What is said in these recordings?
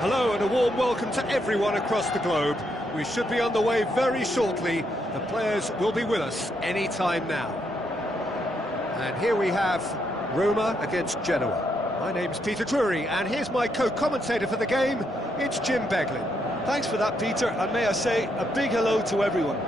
Hello and a warm welcome to everyone across the globe. We should be on the way very shortly. The players will be with us any time now. And here we have Roma against Genoa. My name's Peter Drury, and here's my co-commentator for the game. It's Jim Beglin. Thanks for that, Peter, and may I say a big hello to everyone.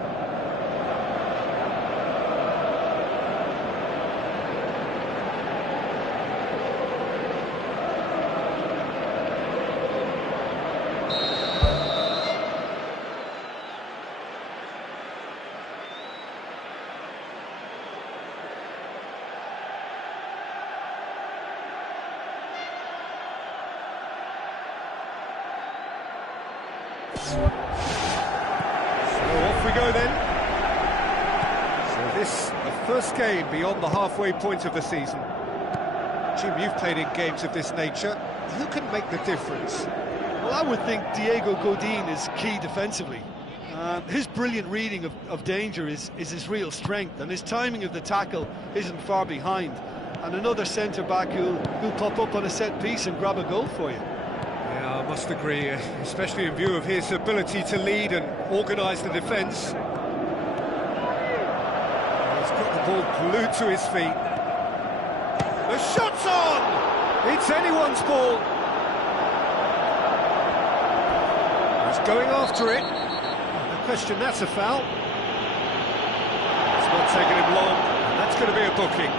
So off we go then. So this, the first game beyond the halfway point of the season. Jim, you've played in games of this nature. Who can make the difference? Well, I would think Diego Godin is key defensively. His brilliant reading of danger is his real strength, and his timing of the tackle isn't far behind. And another centre-back who'll pop up on a set piece and grab a goal for you. Yeah, I must agree, especially in view of his ability to lead and organise the defence. He's got the ball glued to his feet. The shot's on! It's anyone's ball. He's going after it. No question, that's a foul. It's not taking him long, and that's going to be a booking.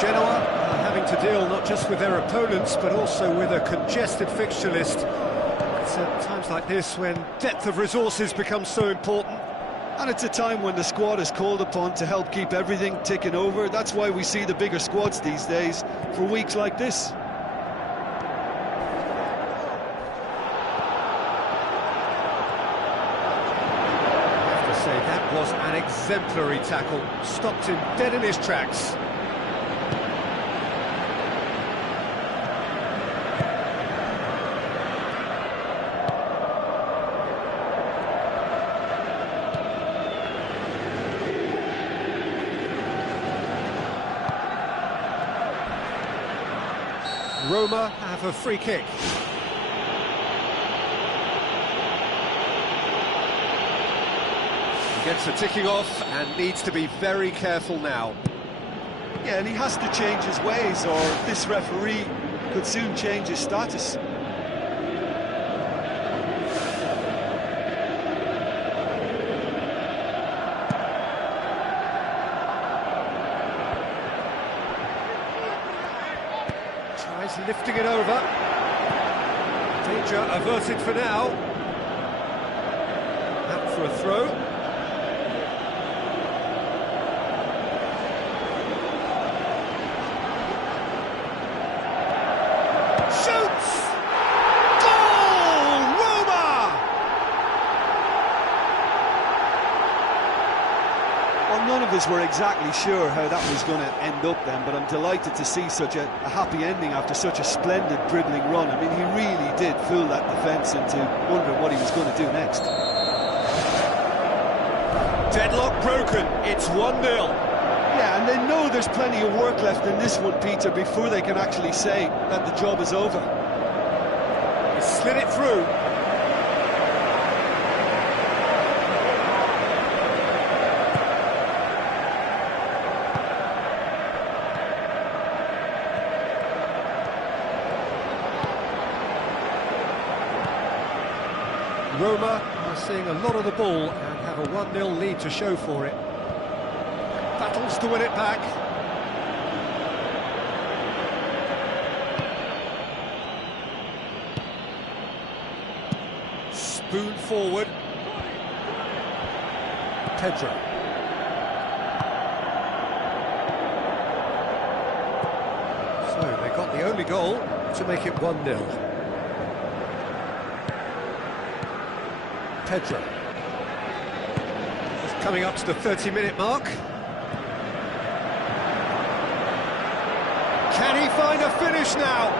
Genoa are having to deal not just with their opponents, but also with a congested fixture list. It's at times like this when depth of resources becomes so important. And it's a time when the squad is called upon to help keep everything ticking over. That's why we see the bigger squads these days for weeks like this. That was an exemplary tackle, stopped him dead in his tracks. Roma have a free kick. Gets the ticking off and needs to be very careful now. Yeah, and he has to change his ways, or this referee could soon change his status. Tries lifting it over. Danger averted for now. Out for a throw. None of us were exactly sure how that was going to end up then, but I'm delighted to see such a happy ending after such a splendid dribbling run. I mean, he really did fool that defence into wondering what he was going to do next. Deadlock broken, it's 1-0. Yeah, and they know there's plenty of work left in this one, Peter, before they can actually say that the job is over. He slid it through. Roma are seeing a lot of the ball and have a 1-0 lead to show for it. Battles to win it back. Spoon forward. Pedro. So they got the only goal to make it 1-0. Pedro. Just coming up to the 30-minute mark. Can he find a finish now?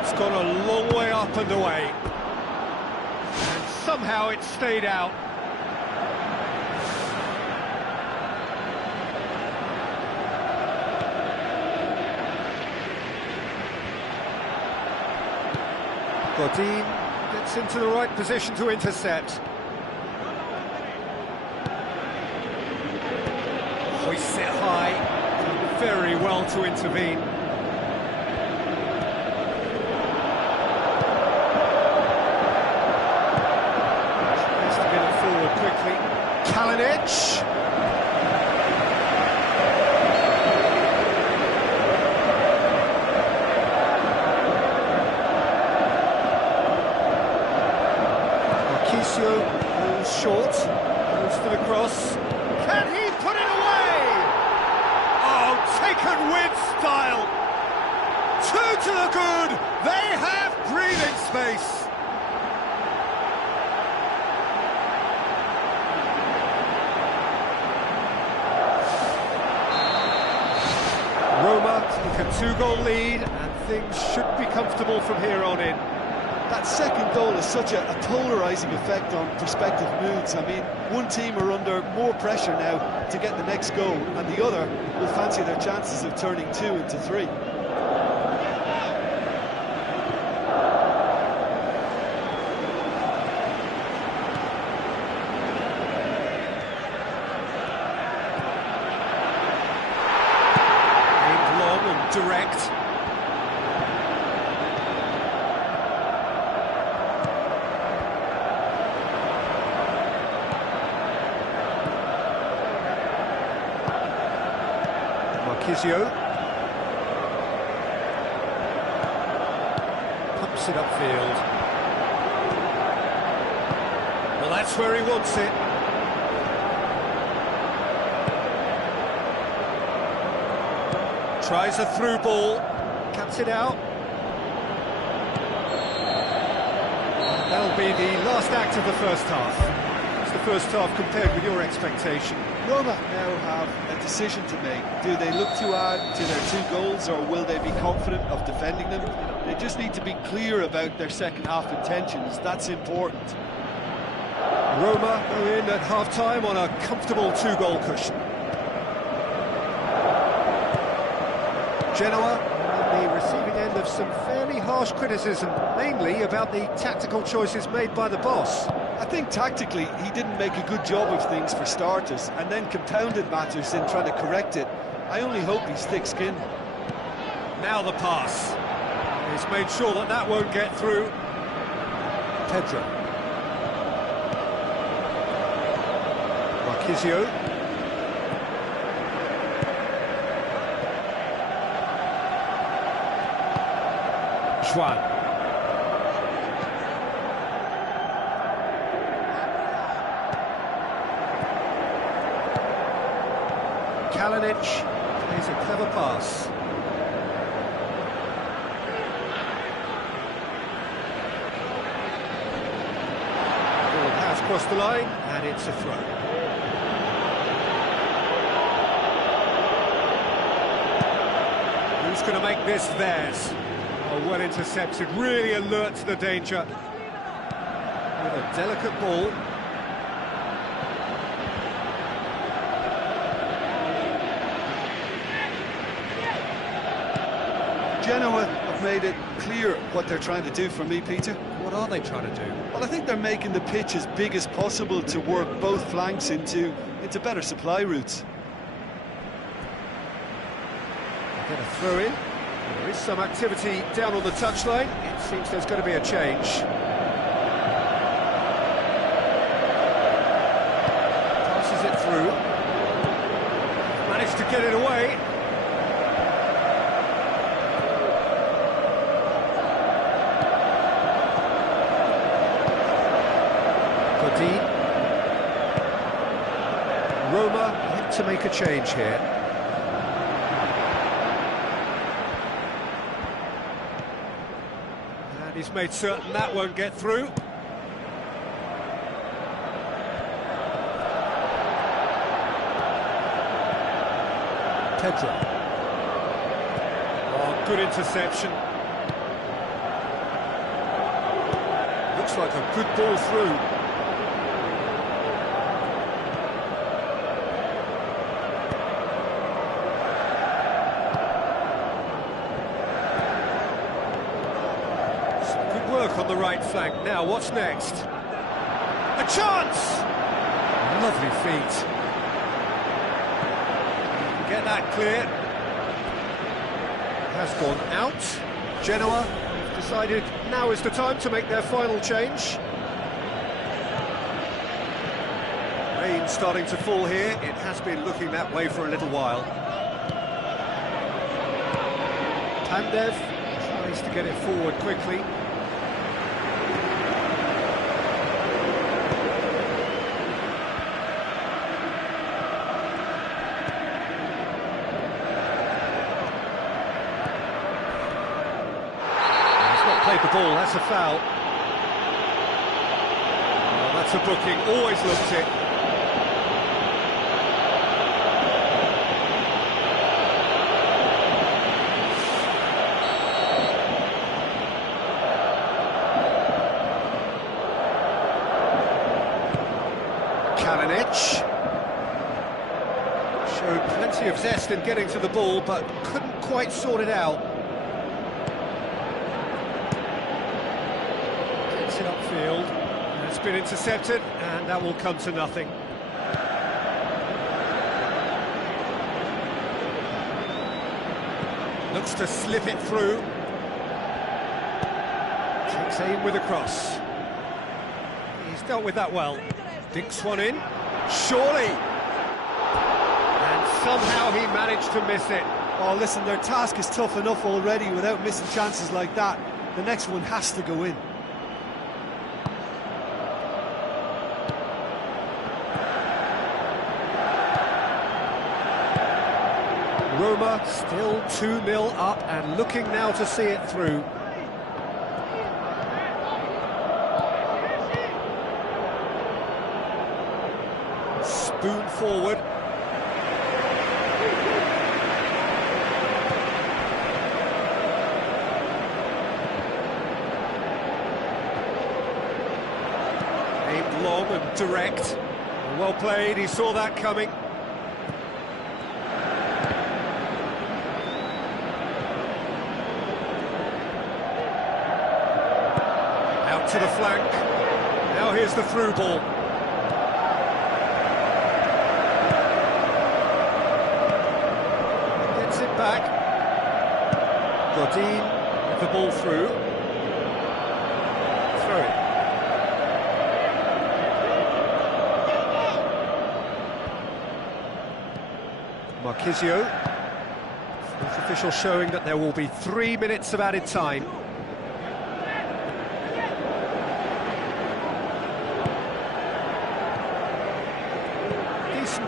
It's gone a long way up and away. And somehow it stayed out. Godin gets into the right position to intercept. Hoists it high, done very well to intervene. Tries to get it forward quickly. Kalinic. Moves short, goes for the cross. Can he put it away? Oh, taken with style. 2 to the good. They have breathing space. Roma take a 2-goal lead, and things should be comfortable from here on in. That second goal has such a polarising effect on prospective moods. I mean, one team are under more pressure now to get the next goal, and the other will fancy their chances of turning 2 into 3. Aimed long and direct. Marquisio pumps it upfield. Well, that's where he wants it. Tries a through ball, cuts it out. That'll be the last act of the first half. It's the first half compared with your expectation. Roma now have a decision to make. Do they look to add to their 2 goals, or will they be confident of defending them? They just need to be clear about their second half intentions. That's important. Roma go in at half-time on a comfortable 2-goal cushion. Genoa on the receiving end of some fairly harsh criticism, mainly about the tactical choices made by the boss. I think tactically he didn't make a good job of things for starters, and then compounded matters in trying to correct it. I only hope he's thick-skinned. Now the pass. He's made sure that that won't get through. Pedro. Marquisio. Juan. Kalinic plays a clever pass. Ball has crossed the line, and it's a throw. Who's going to make this theirs? Oh, well intercepted, really alert to the danger. With a delicate ball. Genoa have made it clear what they're trying to do for me, Peter. What are they trying to do? Well, I think they're making the pitch as big as possible to work both flanks into better supply routes. Get a throw in. There is some activity down on the touchline. It seems there's going to be a change. get it away. Godin. Roma have to make a change here. And he's made certain that won't get through. Pedro. Oh, good interception. Looks like a good ball through. Some good work on the right flank. Now, what's next? A chance! Lovely feet. Get that clear. Has gone out. Genoa have decided now is the time to make their final change. Rain starting to fall here. It has been looking that way for a little while. Pandev tries to get it forward quickly. Played the ball, that's a foul. Oh, that's a booking, always looked it. Kalinic showed plenty of zest in getting to the ball, but couldn't quite sort it out. It upfield, and it's been intercepted, and that will come to nothing. Looks to slip it through. Takes aim with a cross. He's dealt with that well. Dinks one in. Surely! And somehow he managed to miss it. Oh, listen, their task is tough enough already without missing chances like that. The next one has to go in. Roma still 2-0 up and looking now to see it through. Spoon forward. Aimed long and direct. Well played, he saw that coming. To the flank. Now here's the through ball. Gets it back. Godin with the ball through. Throw it. Marchisio. Fourth official showing that there will be 3 minutes of added time.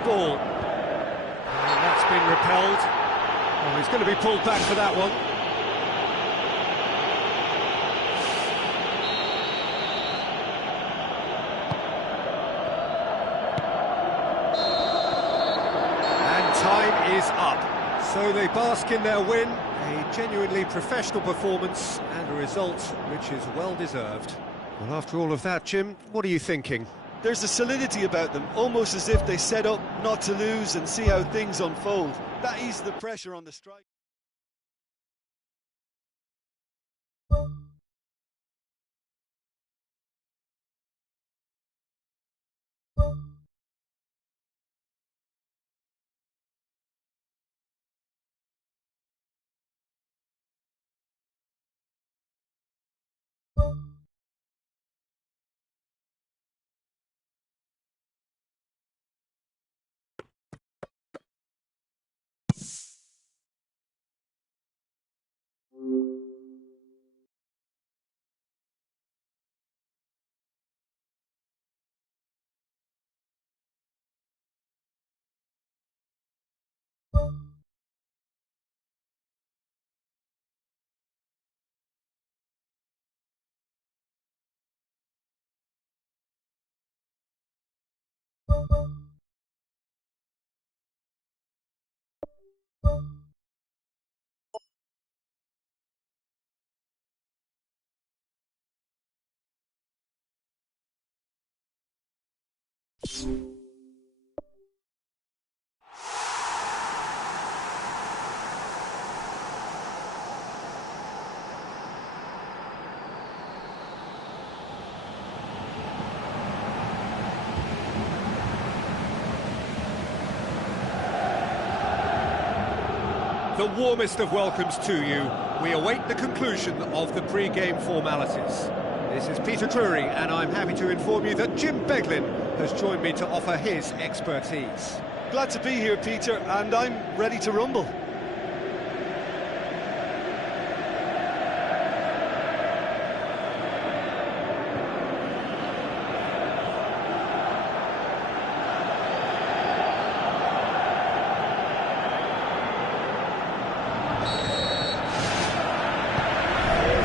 Ball. And that's been repelled. Oh, he's going to be pulled back for that one. And time is up. So they bask in their win. A genuinely professional performance and a result which is well deserved. Well, after all of that, Jim, what are you thinking? There's a solidity about them, almost as if they set up not to lose and see how things unfold. That eases the pressure on the strike. The warmest of welcomes to you. We await the conclusion of the pre-game formalities. This is Peter Drury, and I'm happy to inform you that Jim Beglin has joined me to offer his expertise. Glad to be here, Peter, and I'm ready to rumble.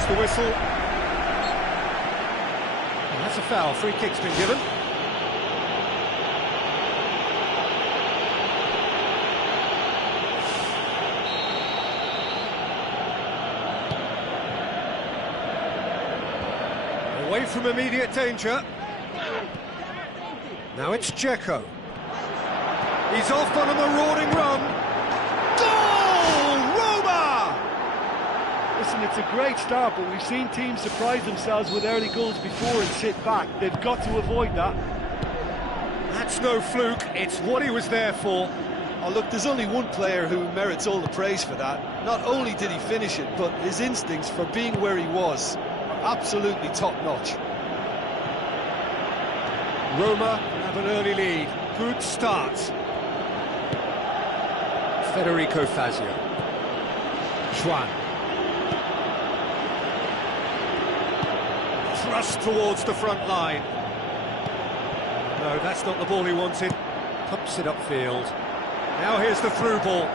The whistle. And that's a foul. Free kick's been given. Away from immediate danger. Now it's Dzeko. He's off on a marauding run. Listen, it's a great start, but we've seen teams surprise themselves with early goals before and sit back. They've got to avoid that. That's no fluke, it's what he was there for. Oh, look, there's only one player who merits all the praise for that. Not only did he finish it, but his instincts for being where he was are absolutely top-notch. Roma have an early lead. Good start. Federico Fazio. Schwan. Thrust towards the front line. No, that's not the ball he wanted. Pumps it upfield. Now here's the through ball.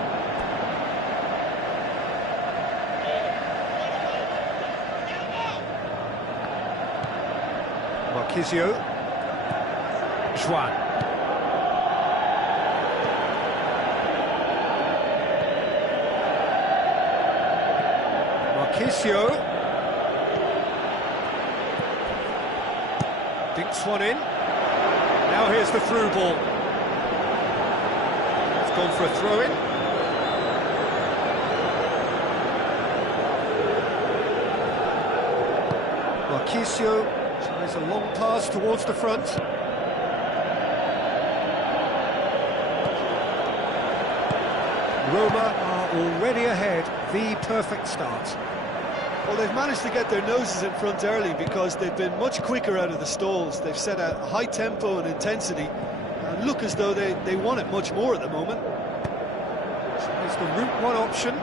Marquisio. Schwan. Marquisio. Dinks one in. Now here's the through ball. It's gone for a throw-in. Marquisio tries a long pass towards the front. Roma are already ahead. The perfect start. Well, they've managed to get their noses in front early because they've been much quicker out of the stalls. They've set a high tempo and intensity and look as though they want it much more at the moment. It's the route one option.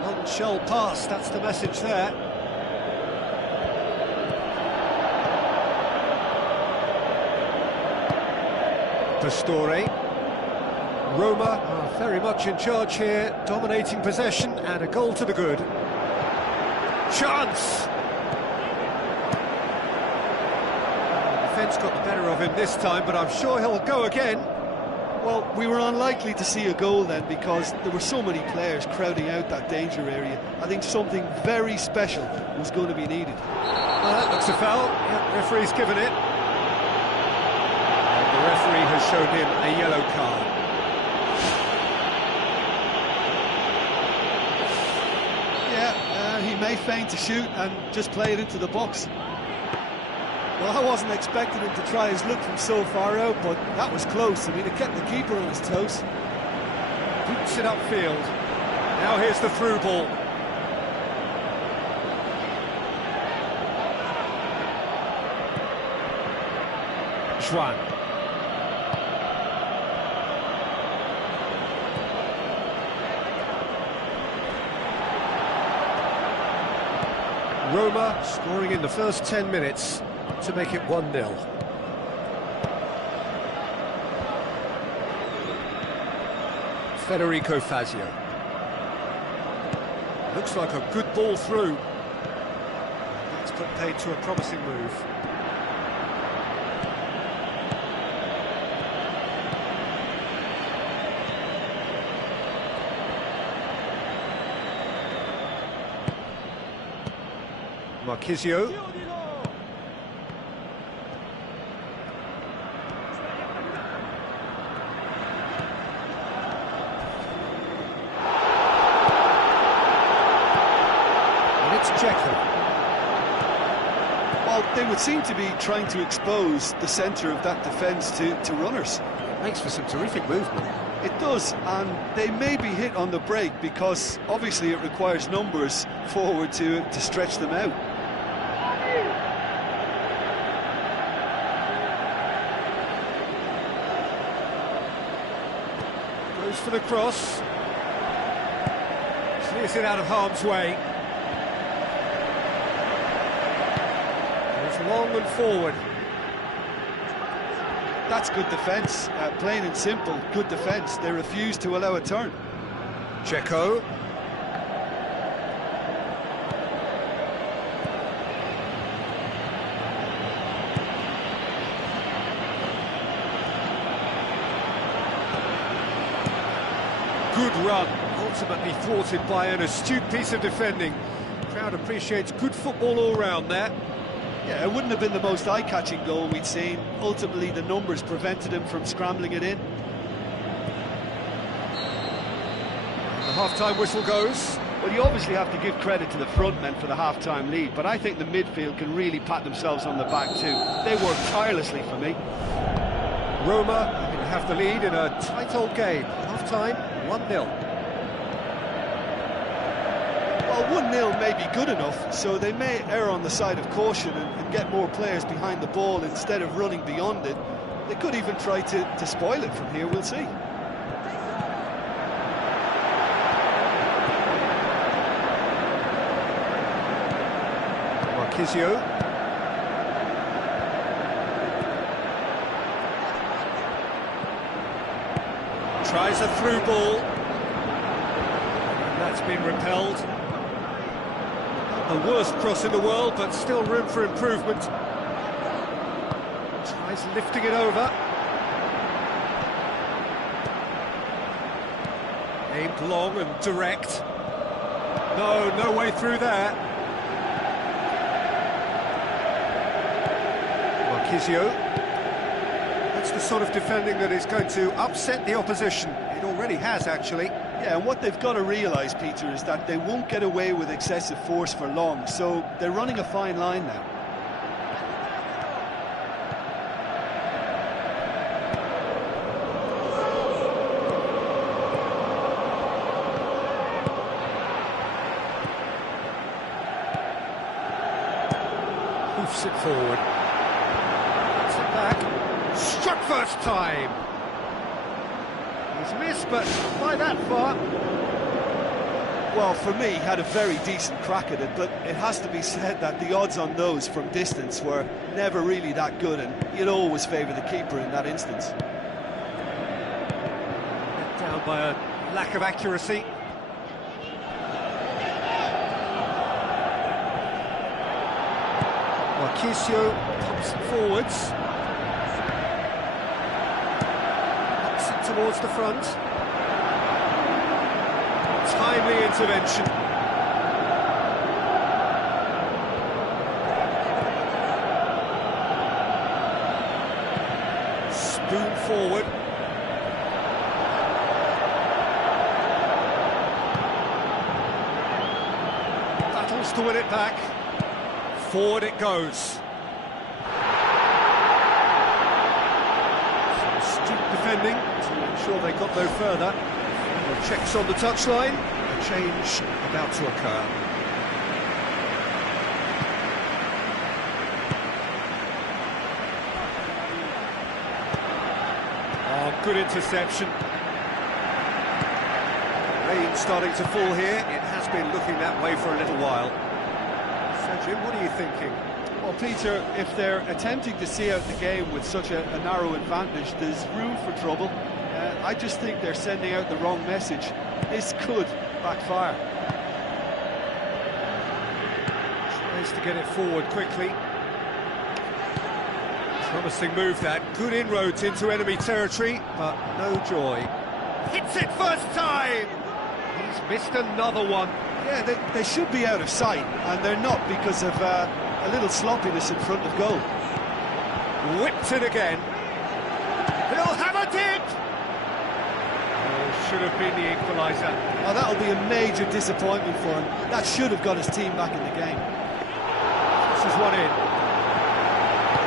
None shall pass, that's the message there. Pastore. Roma are very much in charge here, dominating possession and a goal to the good. Chance! The defence got the better of him this time, but I'm sure he'll go again. Well, we were unlikely to see a goal then because there were so many players crowding out that danger area. I think something very special was going to be needed. Well, that looks a foul. Yeah, referee's given it. And the referee has shown him a yellow card. He may feign to shoot and just play it into the box. Well, I wasn't expecting him to try his luck from so far out, but that was close. I mean, it kept the keeper on his toes. Boots it upfield. Now here's the through ball. Schwan. Roma scoring in the first 10 minutes to make it 1-0. Federico Fazio. Looks like a good ball through. That's put paid to a promising move. Marquisio. And it's Dzeko. Well, they would seem to be trying to expose the centre of that defence to runners. It makes for some terrific movement. It does, and they may be hit on the break because obviously it requires numbers forward to stretch them out. Goes for the cross. Clears it out of harm's way. Goes long and forward. That's good defence, plain and simple, good defence. They refuse to allow a turn. Dzeko. Good run, ultimately thwarted by an astute piece of defending. Crowd appreciates good football all round there. Yeah, it wouldn't have been the most eye-catching goal we'd seen. Ultimately, the numbers prevented him from scrambling it in. The half-time whistle goes. Well, you obviously have to give credit to the front men for the half-time lead, but I think the midfield can really pat themselves on the back too. They worked tirelessly for me. Roma have the lead in a tight old game. Half-time, 1-0. Well, 1-0 may be good enough, so they may err on the side of caution and get more players behind the ball instead of running beyond it. They could even try to spoil it from here, we'll see. Marquisio. Tries a through ball. And that's been repelled. The worst cross in the world, but still room for improvement. Tries lifting it over. Aimed long and direct. No way through there. Marquisio. That's the sort of defending that is going to upset the opposition. It already has, actually. Yeah, and what they've got to realise, Peter, is that they won't get away with excessive force for long, so they're running a fine line now. Hoofs it forward. Gets it back. Struck first time. He's missed, but not by that far. Well, for me, he had a very decent crack at it, but it has to be said that the odds on those from distance were never really that good, and you'd always favour the keeper in that instance. Let down by a lack of accuracy. Marquisio pumps it forwards. Ups it towards the front. Timely intervention. Spoon forward. Battles to win it back. Forward it goes. Some astute defending to ensure they got no further. Checks on the touchline. A change about to occur. Oh, good interception. Rain starting to fall here. It has been looking that way for a little while. So, Jim, what are you thinking? Well, Peter, if they're attempting to see out the game with such a narrow advantage, there's room for trouble. I just think they're sending out the wrong message. This could backfire. Tries to get it forward quickly. Promising move that. Good inroads into enemy territory, but no joy. Hits it first time! He's missed another one. Yeah, they should be out of sight, and they're not because of a little sloppiness in front of goal. Whipped it again. He'll have a dig! Oh, should have been the equaliser. Oh, that'll be a major disappointment for him. That should have got his team back in the game. This is one in.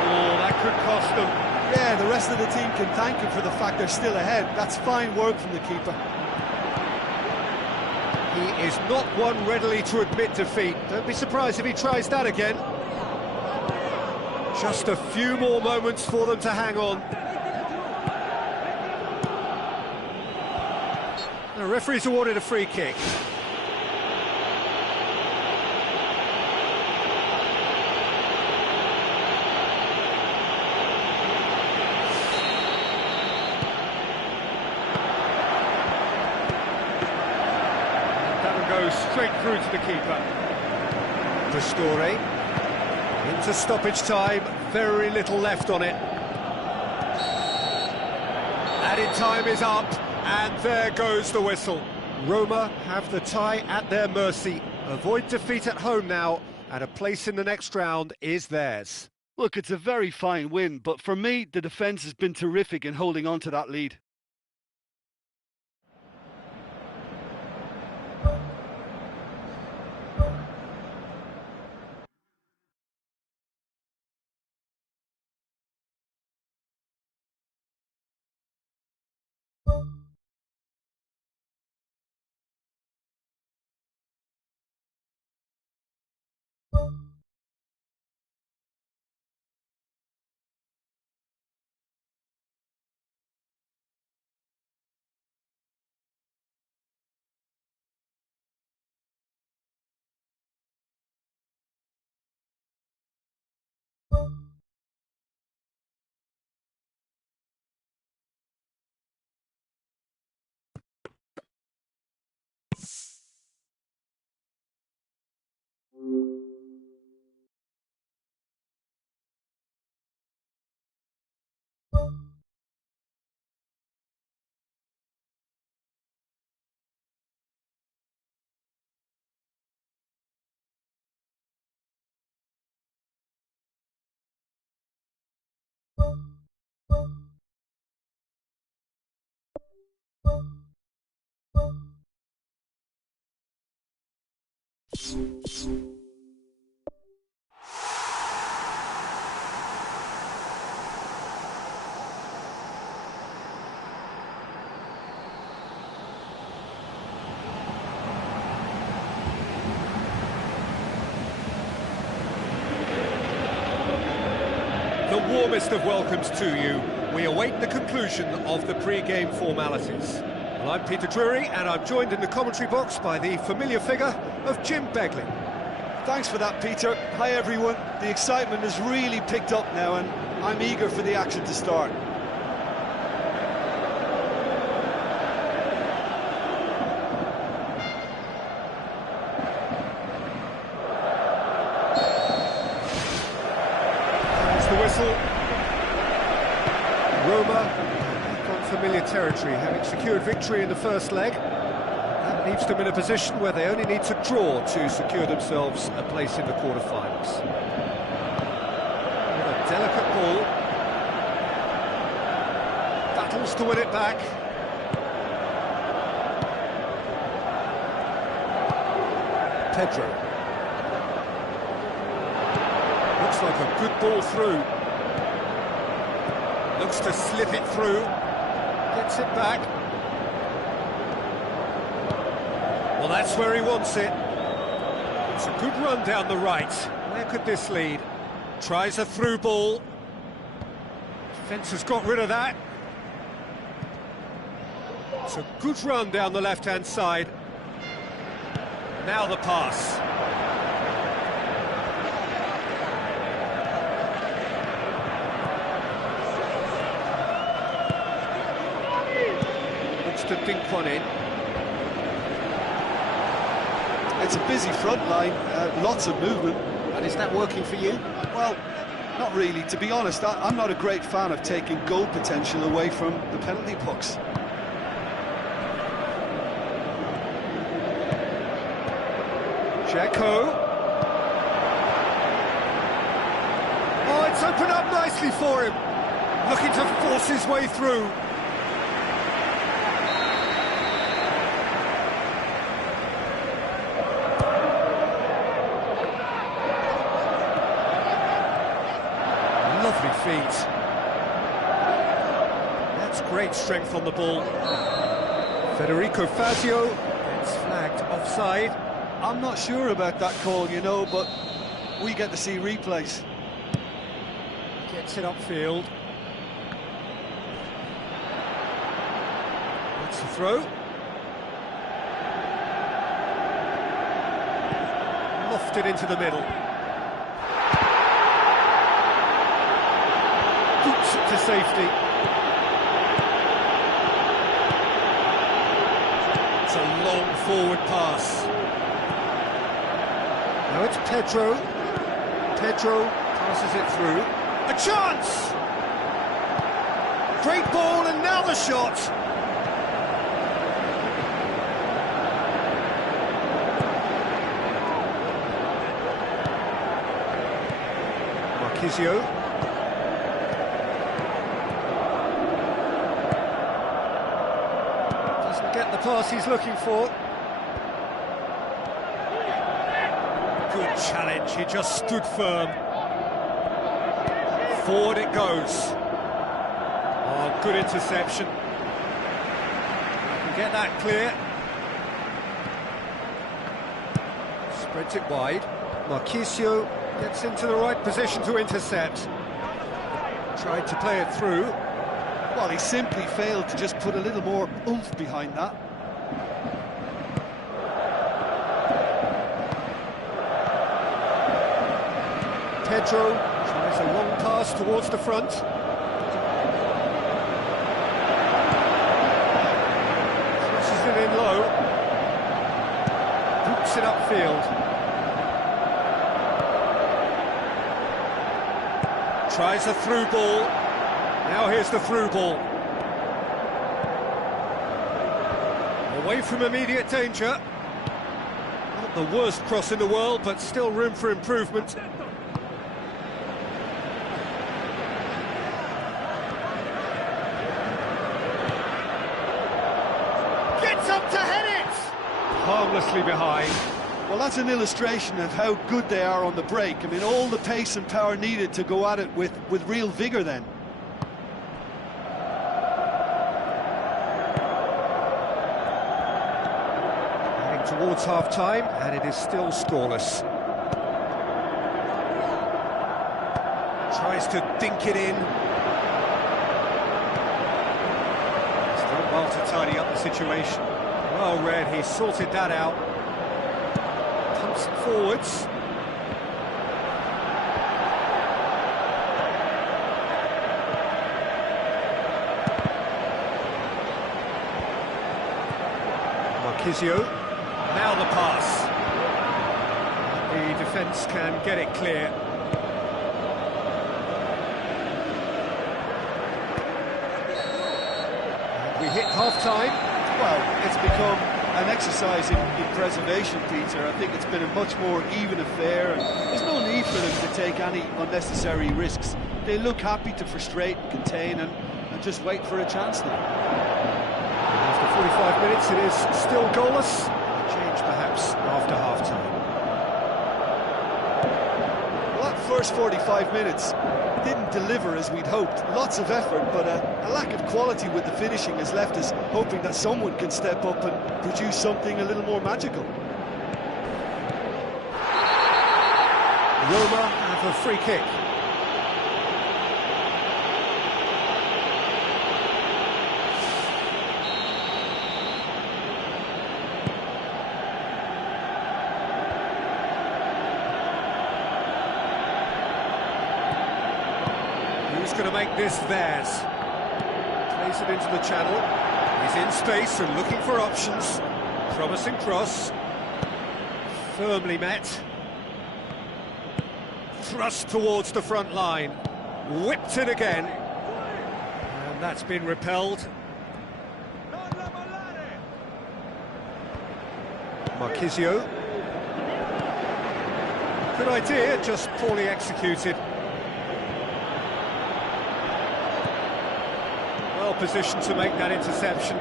Oh, that could cost them. Yeah, the rest of the team can thank him for the fact they're still ahead. That's fine work from the keeper. He is not one readily to admit defeat. Don't be surprised if he tries that again. Just a few more moments for them to hang on. The referee's awarded a free kick. Goes straight through to the keeper. Pastore into stoppage time, very little left on it. Added time is up, and there goes the whistle. Roma have the tie at their mercy. Avoid defeat at home now, and a place in the next round is theirs. Look, it's a very fine win, but for me, the defence has been terrific in holding on to that lead. The warmest of welcomes to you. We await the conclusion of the pre-game formalities. Well, I'm Peter Drury, and I'm joined in the commentary box by the familiar figure of Jim Beglin. Thanks for that, Peter. Hi, everyone. The excitement has really picked up now, and I'm eager for the action to start. The whistle. Roma back on familiar territory, having secured victory in the first leg. That leaves them in a position where they only need to draw to secure themselves a place in the quarter-finals. With a delicate ball. Battles to win it back. Pedro. Looks like a good ball through. Looks to slip it through. Gets it back. Well, that's where he wants it. It's a good run down the right. Where could this lead? Tries a through ball. Defence has got rid of that. It's a good run down the left-hand side. Now the pass. To dink one in. It's a busy front line, lots of movement. And is that working for you? Well, not really. To be honest, I'm not a great fan of taking goal potential away from the penalty box. Dzeko. Oh, it's opened up nicely for him. Looking to force his way through. Lovely feet. That's great strength on the ball. Federico Fazio gets flagged offside. I'm not sure about that call, you know, but we get to see replays. Gets it upfield. That's the throw. Lofted into the middle. Boots it to safety. It's a long forward pass. Now it's Pedro. Pedro passes it through. A chance! Great ball, and now the shot. Marquisio. Doesn't get the pass he's looking for. Good challenge, he just stood firm. Forward it goes. Oh, good interception. Can get that clear. Spreads it wide. Marquisio gets into the right position to intercept. Tried to play it through. Well, he simply failed to just put a little more oomph behind that. Pedro tries a long pass towards the front. Crosses it in low. Boots it upfield. Tries a through ball. Now here's the through ball. Away from immediate danger. Not the worst cross in the world, but still room for improvement. Up to head it! Harmlessly behind. Well, that's an illustration of how good they are on the break. I mean, all the pace and power needed to go at it with real vigour then. Heading towards half-time, and it is still scoreless. Tries to dink it in. Still well to tidy up the situation. Well read, he sorted that out. Pumps it forwards. Marquisio. Now the pass. The defence can get it clear. And we hit half-time. Well, it's become an exercise in preservation, Peter. I think it's been a much more even affair, and there's no need for them to take any unnecessary risks. They look happy to frustrate and contain and just wait for a chance now. After 45 minutes, it is still goalless. A change, perhaps, after half-time. Well, that first 45 minutes didn't deliver as we'd hoped. Lots of effort, but a lack of quality with the finishing has left us hoping that someone can step up and produce something a little more magical. Roma have a free kick. Who's going to make this theirs? Plays it into the channel. He's in space and looking for options. Promising cross. Firmly met. Thrust towards the front line. Whipped it again. And that's been repelled. Marquisio. Good idea, just poorly executed. Well positioned to make that interception.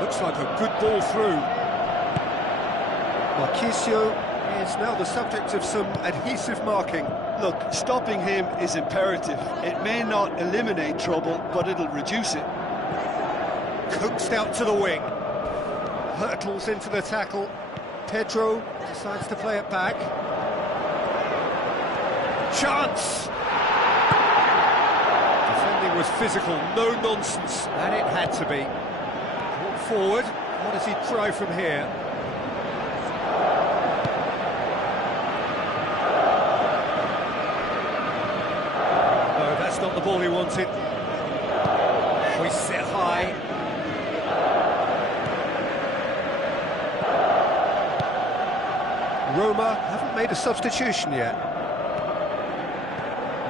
Looks like a good ball through. Marquisio is now the subject of some adhesive marking. Look, stopping him is imperative. It may not eliminate trouble, but it'll reduce it. Coaxed out to the wing. Hurtles into the tackle. Pedro decides to play it back. Chance! Defending was physical, no nonsense, and it had to be. Brought forward, what does he try from here? No, that's not the ball he wanted. We sit high. Roma haven't made a substitution yet.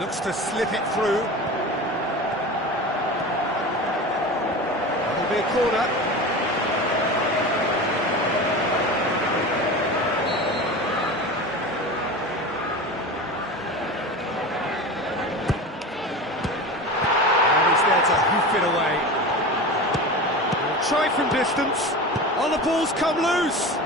Looks to slip it through. That'll be a corner. And he's there to hoof it away. He'll try from distance. Oh, the ball's come loose.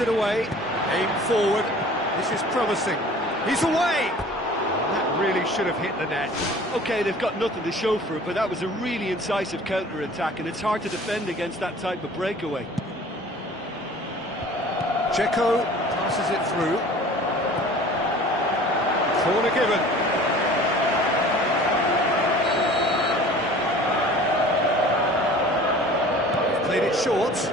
It away, aim forward, this is promising, he's away! That really should have hit the net. OK, they've got nothing to show for it, but that was a really incisive counter-attack, and it's hard to defend against that type of breakaway. Dzeko passes it through. Corner given. Played it short.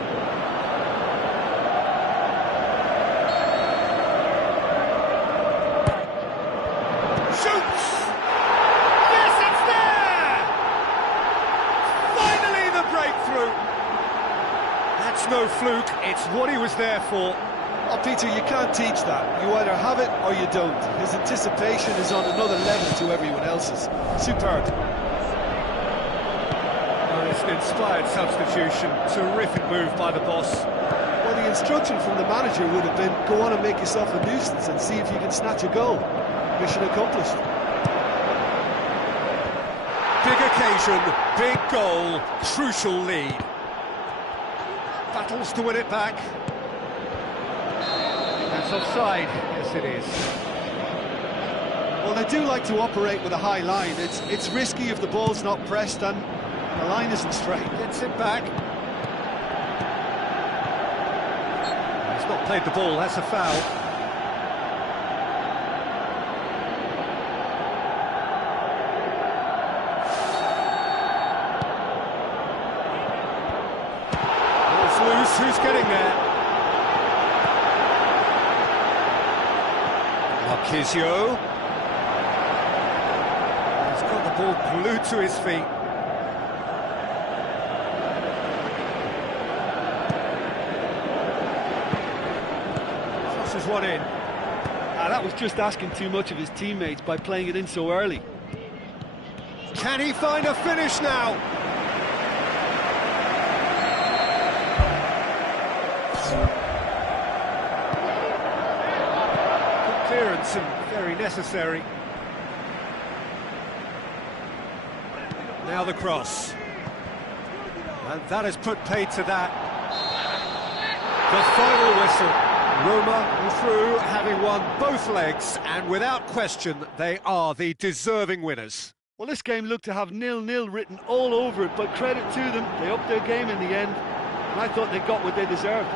No fluke, it's what he was there for. Oh, Peter, you can't teach that. You either have it or you don't. His anticipation is on another level to everyone else's. Superb. Oh, it's an inspired substitution. Terrific move by the boss. Well, the instruction from the manager would have been, go on and make yourself a nuisance and see if you can snatch a goal. Mission accomplished. Big occasion, big goal, crucial lead. Battles to win it back. That's offside. Yes, it is. Well, they do like to operate with a high line. It's risky if the ball's not pressed and the line isn't straight. Gets it back. He's not played the ball. That's a foul. Who's getting there? Marquisio. He's got the ball glued to his feet. Crosses one in. That was just asking too much of his teammates by playing it in so early. Can he find a finish now? Clearance and very necessary. Now the cross. And that has put paid to that. The final whistle. Roma are through, having won both legs, and without question, they are the deserving winners. Well, this game looked to have 0-0 written all over it, but credit to them, they upped their game in the end, and I thought they got what they deserved.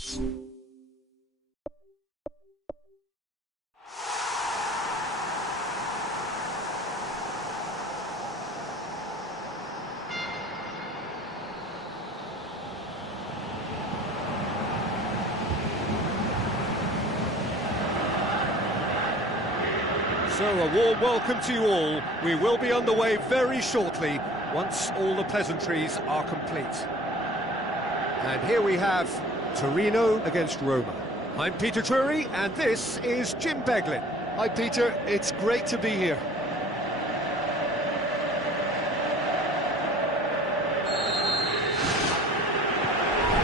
So a warm welcome to you all. We will be underway very shortly once all the pleasantries are complete. And here we have Torino against Roma. I'm Peter Drury and this is Jim Beglin. Hi Peter, it's great to be here.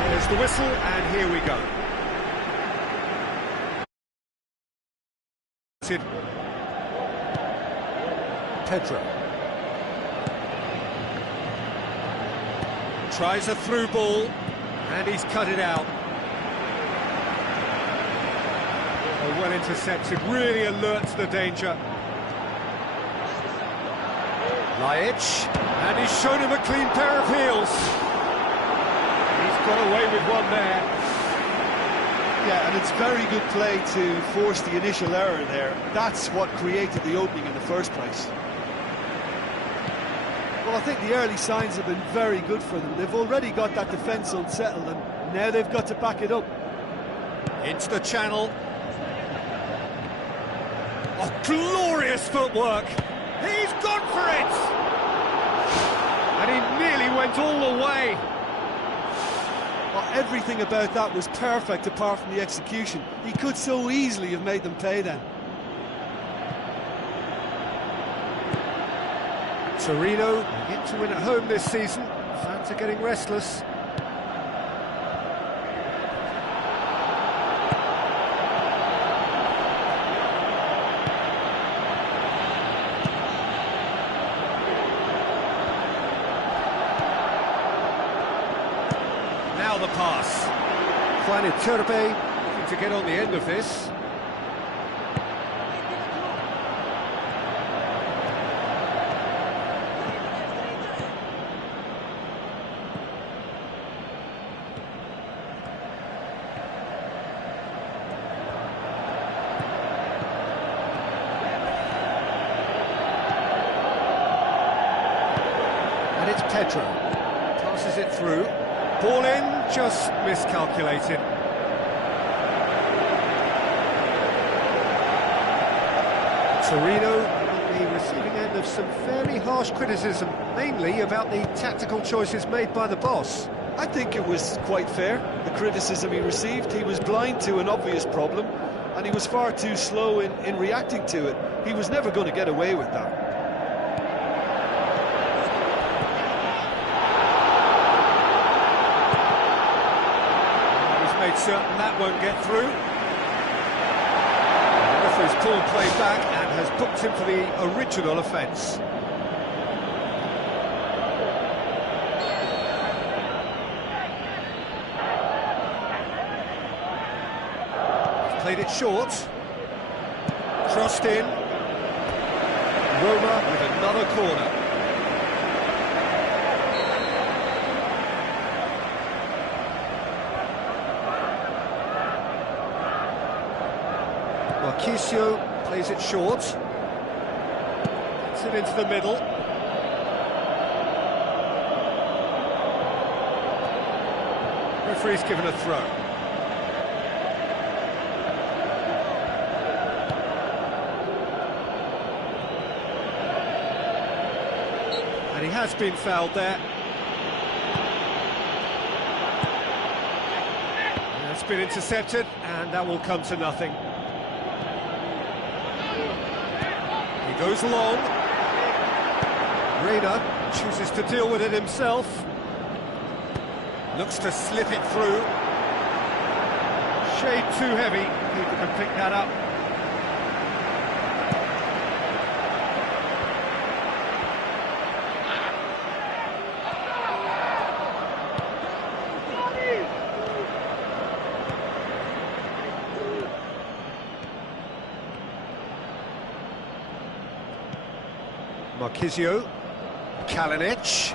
Here's the whistle and here we go. Pedro tries a through ball and he's cut it out. Oh, well intercepted, really alert to the danger. Laic, and he's shown him a clean pair of heels. He's got away with one there. Yeah, and it's very good play to force the initial error there. That's what created the opening in the first place. Well, I think the early signs have been very good for them. They've already got that defence unsettled, and now they've got to back it up. Into the channel. Oh, glorious footwork! He's gone for it! And he nearly went all the way. Well, everything about that was perfect apart from the execution. He could so easily have made them pay then. Torino yet to win at home this season. Fans are getting restless. Now the pass. H.MKHITARYAN looking to get on the end of this. And it's Pedro. Passes it through. Ball in, just miscalculated. Torino on the receiving end of some fairly harsh criticism, mainly about the tactical choices made by the boss. I think it was quite fair, the criticism he received. He was blind to an obvious problem, and he was far too slow in reacting to it. He was never going to get away with that. Made certain that won't get through. The referee's pulled play back and has booked him for the original offence. He's played it short. Crossed in. Roma with another corner. Marchisio plays it short, gets it into the middle. Referee's given a throw. And he has been fouled there. And it's been intercepted, and that will come to nothing. Goes long. Reina chooses to deal with it himself. Looks to slip it through. Shade too heavy. Keeper can pick that up. Marchisio, Kalinic.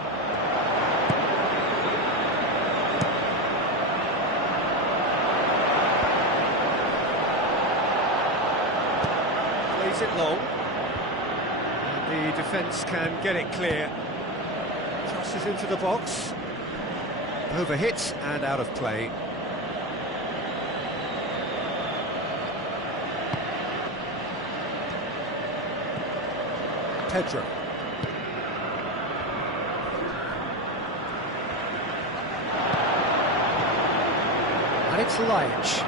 The defence can get it clear. Crosses into the box. Overhit and out of play. Pedro. And it's Lynch.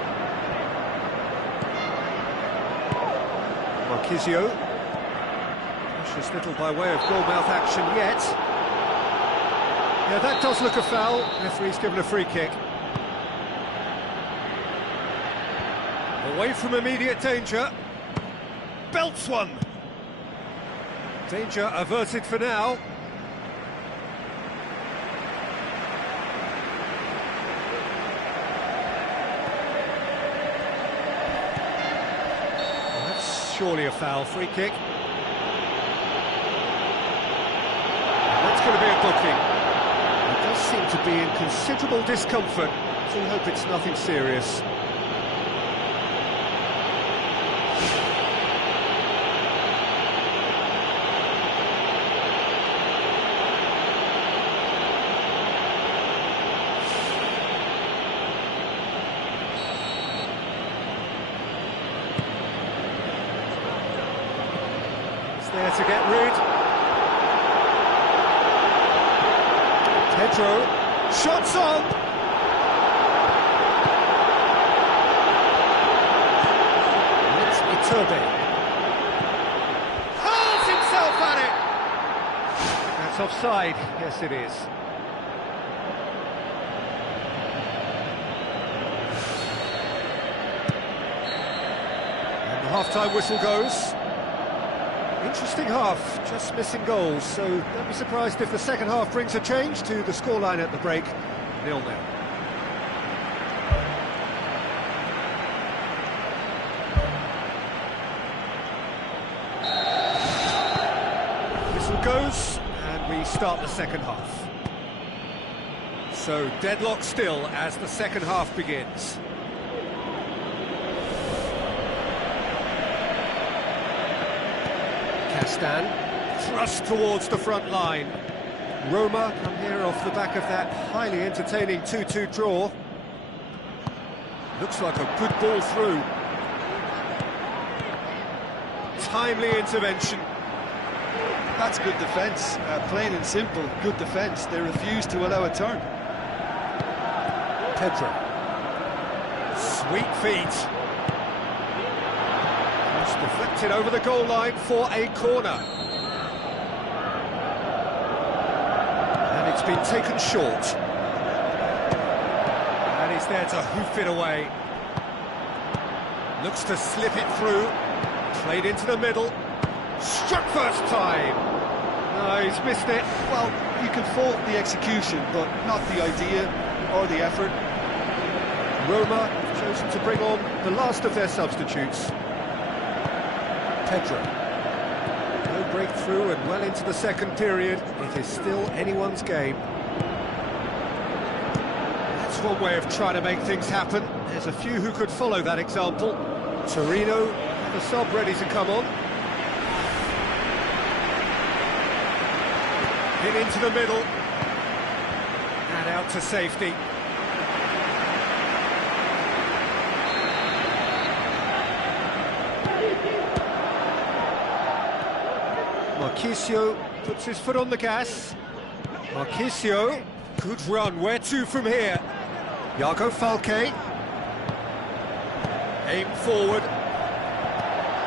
Marquisio. Precious little by way of goal-mouth action yet. Yeah, that does look a foul. Referee's given a free kick. Away from immediate danger. Belts one. Danger averted for now. Well, that's surely a foul. Free kick. That's going to be a booking. He does seem to be in considerable discomfort. So we hope it's nothing serious. There to get rid. Pedro, shots on. It's Iturbe. Hurls himself at it. That's offside. Yes, it is. And the half-time whistle goes. Interesting half, just missing goals, so don't be surprised if the second half brings a change to the scoreline at the break, 0-0. Whistle goes, and we start the second half. So deadlock still as the second half begins. Castan, thrust towards the front line. Roma come here off the back of that highly entertaining 2-2 draw. Looks like a good ball through. Timely intervention. That's good defence, plain and simple, good defence. They refuse to allow a turn. Pedro. Sweet feet. Deflected over the goal line for a corner. And it's been taken short. And he's there to hoof it away. Looks to slip it through. Played into the middle. Struck first time. No, he's missed it. Well, you can fault the execution, but not the idea or the effort. Roma have chosen to bring on the last of their substitutes. Pedro. No breakthrough and well into the second period. It is still anyone's game. That's one way of trying to make things happen. There's a few who could follow that example. Torino have a sub ready to come on. In into the middle. And out to safety. Marquisio puts his foot on the gas. Marquisio, good run, where to from here? Iago Falque. Aim forward.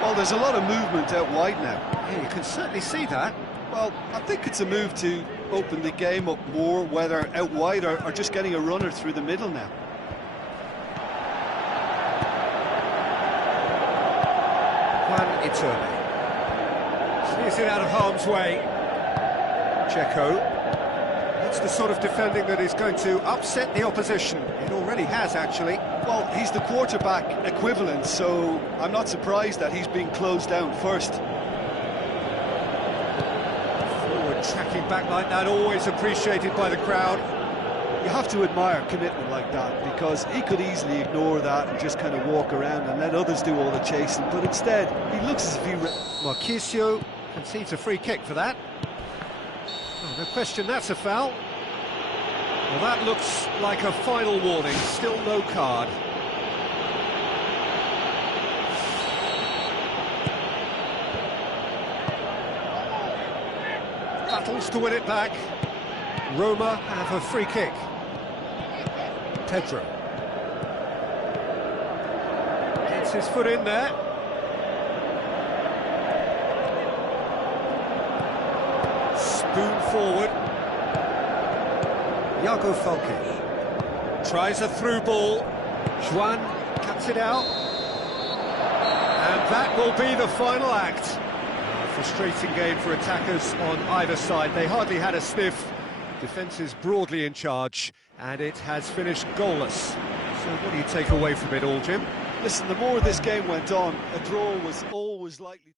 Well, there's a lot of movement out wide now. Yeah, you can certainly see that. Well, I think it's a move to open the game up more, whether out wide or just getting a runner through the middle now. Juan Iturbe. He's it out of harm's way. Checo. That's the sort of defending that is going to upset the opposition. It already has, actually. Well, he's the quarterback equivalent, so I'm not surprised that he's being closed down first. Forward tracking back like that, always appreciated by the crowd. You have to admire commitment like that, because he could easily ignore that and just kind of walk around and let others do all the chasing, but instead, he looks as if he... Marquisio Concedes a free kick for that. Oh, no question that's a foul. Well, that looks like a final warning, still no card. Battles to win it back. Roma have a free kick. Pedro gets his foot in there. Spoon forward. Iago Falque tries a through ball. Juan cuts it out. And that will be the final act. A frustrating game for attackers on either side. They hardly had a sniff. Defence is broadly in charge, and it has finished goalless. So what do you take away from it all, Jim? Listen, the more this game went on, a draw was always likely.